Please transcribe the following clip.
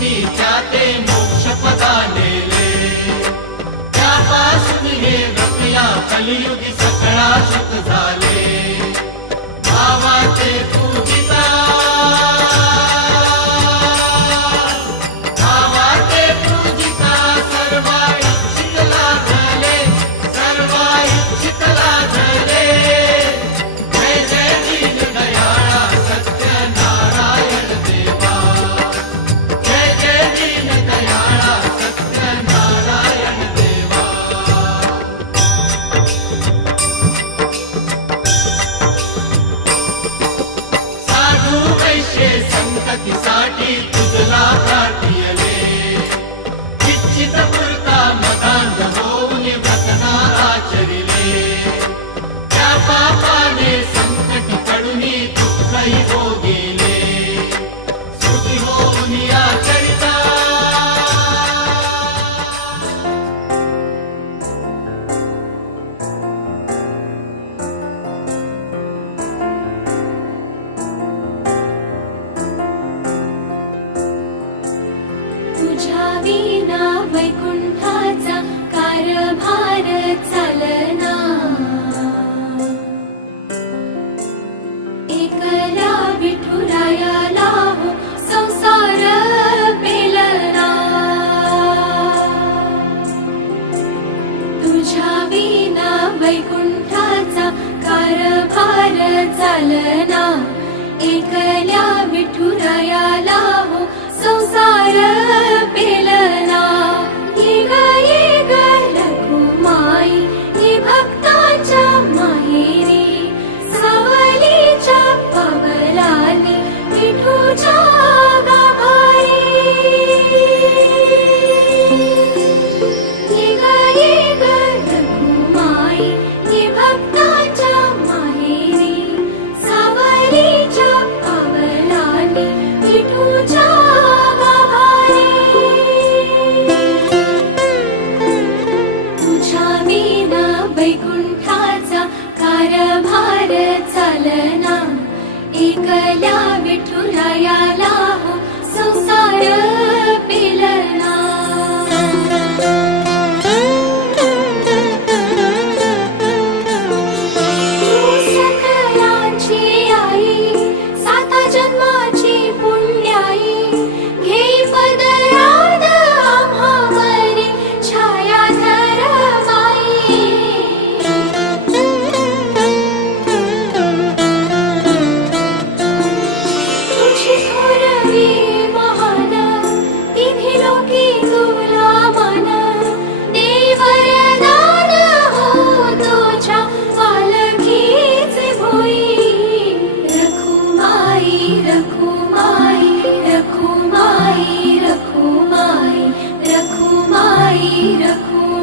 मुक्तीच्या ते मोक्ष पदा नेले, त्यापासून हे व्रत या कलियुगी सकळा सुख झाले. भावाचे पूजिता संकटीसाठी तुझला प्रार्थियले, इच्छित पुरता मदांध होऊन व्रतना आचरिले. त्या पापाने संकट पडून दुःखही भोगिले, सुखी होऊन आचरिता. तुझ्या विना वैकुंठाचा कारभार चालना, एकला विठुरायाला हो संसार पेलना. तुझ्या विना वैकुंठाचा कारभार चालना, एकल्या विठुरायाला हो संसार पेलना. ये ग रघुमाई ये भक्तांच्या माहेरी, सावलीच्या पावलांनी विठूच्या गाभारी. ये ग रघुमाई ये भक्तांच्या माहेरी, सावलीच्या पावलांनी विठूच्या. वैकुंठाचा कारभार चालना, एकल्या विठुरायाला हो संसार पेलना. सकलांची आई, साता जन्माची पुण्याई, घे पदरात आम्हावरी छायाधर माई. तुझी थोरवी महान, तिन्ही लोकी तुला मान, दे वरदान हो तुझ्या पालखीचे भोई. रखुमाई रखुमाई रखुमाई रखुमाई रखुमाई रखुमाई.